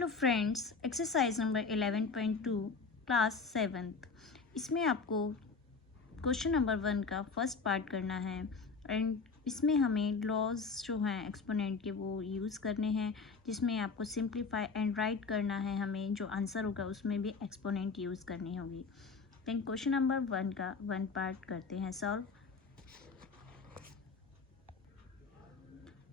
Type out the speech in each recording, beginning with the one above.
Hello friends, exercise number 11.2 class 7th। इसमें आपको question number 1 का फर्स्ट पार्ट करना है एंड इसमें हमें लॉज जो हैं एक्सपोनेंट के वो यूज़ करने हैं, जिसमें आपको सिंप्लीफाई एंड राइट करना है। हमें जो आंसर होगा उसमें भी एक्सपोनेंट यूज़ करनी होगी। देन क्वेश्चन नंबर 1 का 1 पार्ट करते हैं सॉल्व।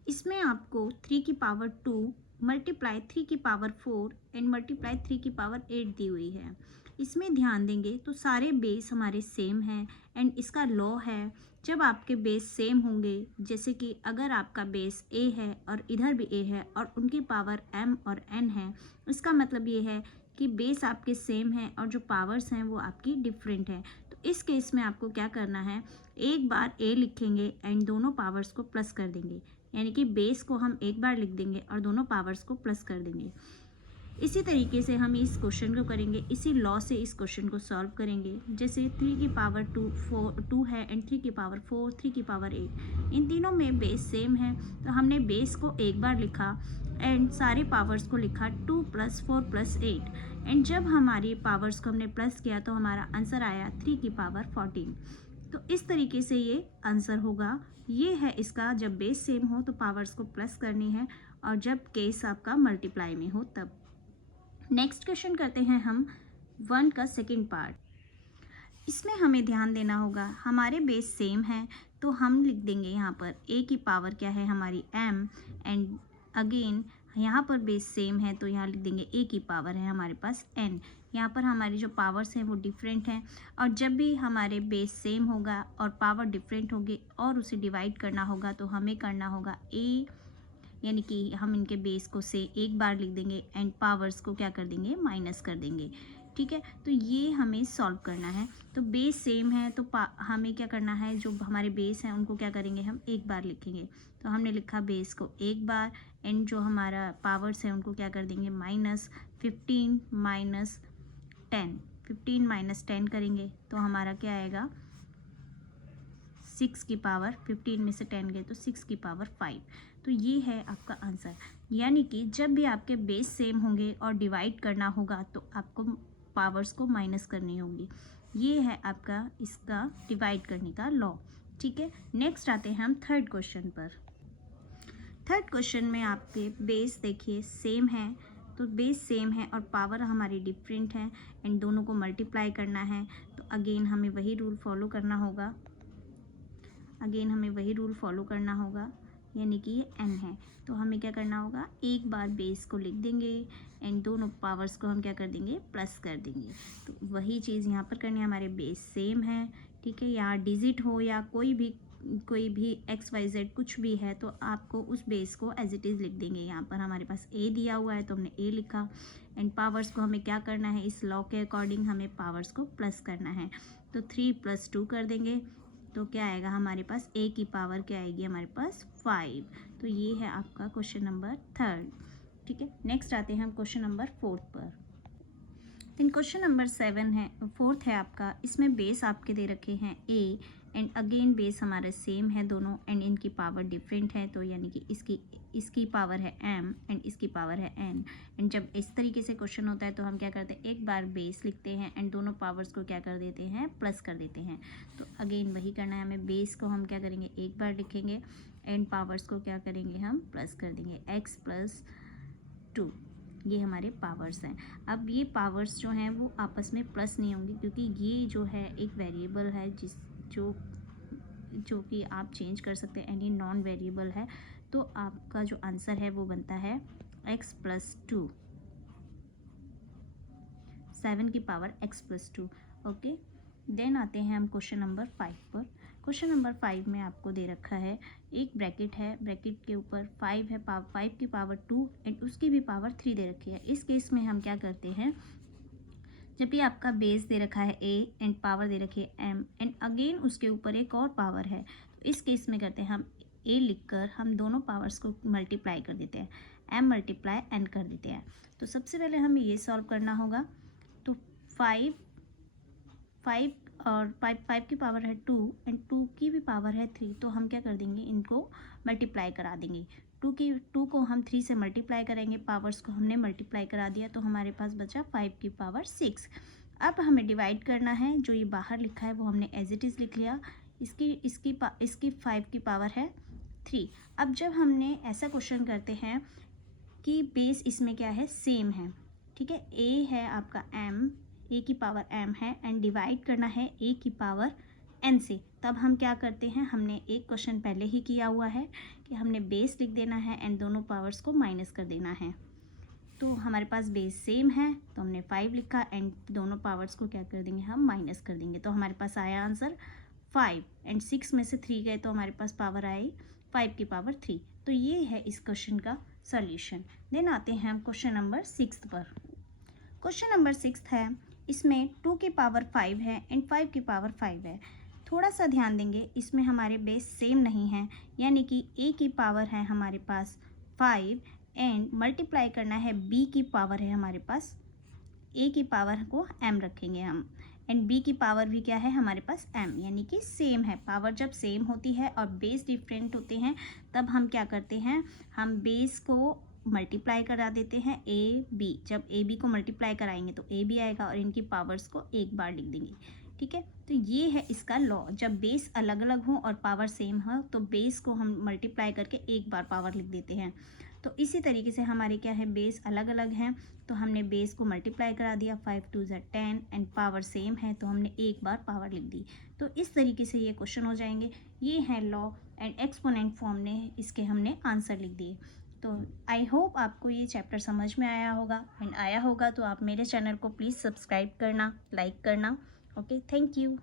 इसमें आपको 3 की पावर 2 मल्टीप्लाई 3 की पावर 4 एंड मल्टीप्लाई 3 की पावर 8 दी हुई है। इसमें ध्यान देंगे तो सारे बेस हमारे सेम हैं एंड इसका लॉ है जब आपके बेस सेम होंगे, जैसे कि अगर आपका बेस a है और इधर भी a है और उनकी पावर m और n है, इसका मतलब ये है कि बेस आपके सेम हैं और जो पावर्स हैं वो आपकी डिफरेंट है। तो इस केस में आपको क्या करना है, एक बार a लिखेंगे एंड दोनों पावर्स को प्लस कर देंगे, यानी कि बेस को हम एक बार लिख देंगे और दोनों पावर्स को प्लस कर देंगे। इसी तरीके से हम इस क्वेश्चन को करेंगे, इसी लॉ से इस क्वेश्चन को सॉल्व करेंगे। जैसे 3 की पावर 2 है एंड 3 की पावर 4, 3 की पावर 8, इन तीनों में बेस सेम है तो हमने बेस को एक बार लिखा एंड सारे पावर्स को लिखा 2 + 4 + 8 एंड जब हमारी पावर्स को हमने प्लस किया तो हमारा आंसर आया 3 की पावर 14। तो इस तरीके से ये आंसर होगा। ये है इसका, जब बेस सेम हो तो पावर्स को प्लस करनी है और जब केस आपका मल्टीप्लाई में हो तब। नेक्स्ट क्वेश्चन करते हैं हम 1 का सेकंड पार्ट। इसमें हमें ध्यान देना होगा, हमारे बेस सेम है तो हम लिख देंगे यहाँ पर a की पावर क्या है हमारी m एंड अगेन यहाँ पर बेस सेम है तो यहाँ लिख देंगे a की पावर है हमारे पास n। यहाँ पर हमारी जो पावर्स हैं वो डिफरेंट हैं और जब भी हमारे बेस सेम होगा और पावर डिफरेंट होगी और उसे डिवाइड करना होगा तो हमें करना होगा a, यानी कि हम इनके बेस को से एक बार लिख देंगे एंड पावर्स को क्या कर देंगे, माइनस कर देंगे। ठीक है, तो ये हमें सॉल्व करना है। तो बेस सेम है तो हमें क्या करना है, जो हमारे बेस हैं उनको क्या करेंगे, हम एक बार लिखेंगे। तो हमने लिखा बेस को एक बार एंड जो हमारा पावर्स हैं उनको क्या कर देंगे, -15 -10, 15 - 10 करेंगे तो हमारा क्या आएगा, 6 की पावर 15 में से 10 गए तो 6 की पावर 5। तो ये है आपका आंसर। यानी कि जब भी आपके बेस सेम होंगे और डिवाइड करना होगा तो आपको पावर्स को माइनस करनी होगी। ये है आपका इसका डिवाइड करने का लॉ। ठीक है, नेक्स्ट आते हैं हम थर्ड क्वेश्चन पर। थर्ड क्वेश्चन में आपके बेस देखिए सेम है, तो बेस सेम है और पावर हमारी डिफरेंट है एंड दोनों को मल्टीप्लाई करना है। तो अगेन हमें वही रूल फॉलो करना होगा, यानी कि ये n है तो हमें क्या करना होगा, एक बार बेस को लिख देंगे एंड दोनों पावर्स को हम क्या कर देंगे, प्लस कर देंगे। तो वही चीज़ यहाँ पर करनी है, हमारे बेस सेम है। ठीक है, यहाँ डिजिट हो या कोई भी XYZ कुछ भी है तो आपको उस बेस को एज इट इज़ लिख देंगे। यहाँ पर हमारे पास a दिया हुआ है तो हमने a लिखा एंड पावर्स को हमें क्या करना है, इस लॉ के अकॉर्डिंग हमें पावर्स को प्लस करना है। तो 3 + 2 कर देंगे तो क्या आएगा हमारे पास, a की पावर क्या आएगी हमारे पास 5। तो ये है आपका क्वेश्चन नंबर थर्ड। ठीक है, नेक्स्ट आते हैं हम क्वेश्चन नंबर फोर्थ पर। इन क्वेश्चन नंबर 7 है, फोर्थ है आपका। इसमें बेस आपके दे रखे हैं a एंड अगेन बेस हमारे सेम है दोनों एंड इनकी पावर डिफरेंट है। तो यानी कि इसकी पावर है m एंड इसकी पावर है n एंड जब इस तरीके से क्वेश्चन होता है तो हम क्या करते हैं, एक बार बेस लिखते हैं एंड दोनों पावर्स को क्या कर देते हैं, प्लस कर देते हैं। तो अगेन वही करना है हमें, बेस को हम क्या करेंगे, एक बार लिखेंगे एंड पावर्स को क्या करेंगे, हम प्लस कर देंगे, x + 2। ये हमारे पावर्स हैं। अब ये पावर्स जो हैं वो आपस में प्लस नहीं होंगी क्योंकि ये जो है एक वेरिएबल है जो कि आप चेंज कर सकते हैं एंड ये नॉन वेरिएबल है। तो आपका जो आंसर है वो बनता है x + 2, 7 की पावर x + 2। ओके, देन आते हैं हम क्वेश्चन नंबर 5 पर। क्वेश्चन नंबर 5 में आपको दे रखा है, एक ब्रैकेट है, ब्रैकेट के ऊपर 5 है, 5 की पावर 2 एंड उसकी भी पावर 3 दे रखी है। इस केस में हम क्या करते हैं, जब भी आपका बेस दे रखा है a एंड पावर दे रखी है m एंड अगेन उसके ऊपर एक और पावर है, तो इस केस में करते हैं हम a लिखकर हम दोनों पावर्स को मल्टीप्लाई कर देते हैं, m × n कर देते हैं। तो सबसे पहले हमें ये सॉल्व करना होगा। तो 5 और 5 की पावर है 2 एंड 2 की भी पावर है 3, तो हम क्या कर देंगे, इनको मल्टीप्लाई करा देंगे। टू को हम 3 से मल्टीप्लाई करेंगे, पावर्स को हमने मल्टीप्लाई करा दिया, तो हमारे पास बचा 5 की पावर 6। अब हमें डिवाइड करना है, जो ये बाहर लिखा है वो हमने एज इट इज़ लिख लिया। इसकी 5 की पावर है 3। अब जब हमने ऐसा क्वेश्चन करते हैं कि बेस इसमें क्या है, सेम है, ठीक है, ए है आपका m, ए की पावर m है, एंड डिवाइड करना है ए की पावर n से, तब हम क्या करते हैं, हमने एक क्वेश्चन पहले ही किया हुआ है कि हमने बेस लिख देना है एंड दोनों पावर्स को माइनस कर देना है। तो हमारे पास बेस सेम है तो हमने 5 लिखा एंड दोनों पावर्स को क्या कर देंगे, हम माइनस कर देंगे, तो हमारे पास आया आंसर 5 एंड 6 में से 3 गए तो हमारे पास पावर आई 5 की पावर 3। तो ये है इस क्वेश्चन का सॉल्यूशन। देन आते हैं हम क्वेश्चन नंबर 6 पर। क्वेश्चन नंबर 6 है, इसमें 2 की पावर 5 है एंड 5 की पावर 5 है। थोड़ा सा ध्यान देंगे, इसमें हमारे बेस सेम नहीं है, यानी कि a की पावर है हमारे पास 5 एंड मल्टीप्लाई करना है b की पावर है हमारे पास, a की पावर को m रखेंगे हम, एंड b की पावर भी क्या है हमारे पास m, यानी कि सेम है। पावर जब सेम होती है और बेस डिफरेंट होते हैं तब हम क्या करते हैं, हम बेस को मल्टीप्लाई करा देते हैं ए बी। जब ए बी को मल्टीप्लाई कराएंगे तो ए बी आएगा और इनकी पावर्स को एक बार लिख देंगे, ठीक है। तो ये है इसका लॉ, जब बेस अलग अलग हो और पावर सेम हो तो बेस को हम मल्टीप्लाई करके एक बार पावर लिख देते हैं। तो इसी तरीके से हमारे क्या है, बेस अलग अलग हैं तो हमने बेस को मल्टीप्लाई करा दिया, 5 2 ज़ा 10 एंड पावर सेम है तो हमने एक बार पावर लिख दी। तो इस तरीके से ये क्वेश्चन हो जाएंगे। ये है लॉ एंड एक्सपोनेंट फॉर्म ने इसके हमने आंसर लिख दिए। तो आई होप आपको ये चैप्टर समझ में आया होगा, एंड आया होगा तो आप मेरे चैनल को प्लीज़ सब्सक्राइब करना, लाइक करना। Okay, thank you.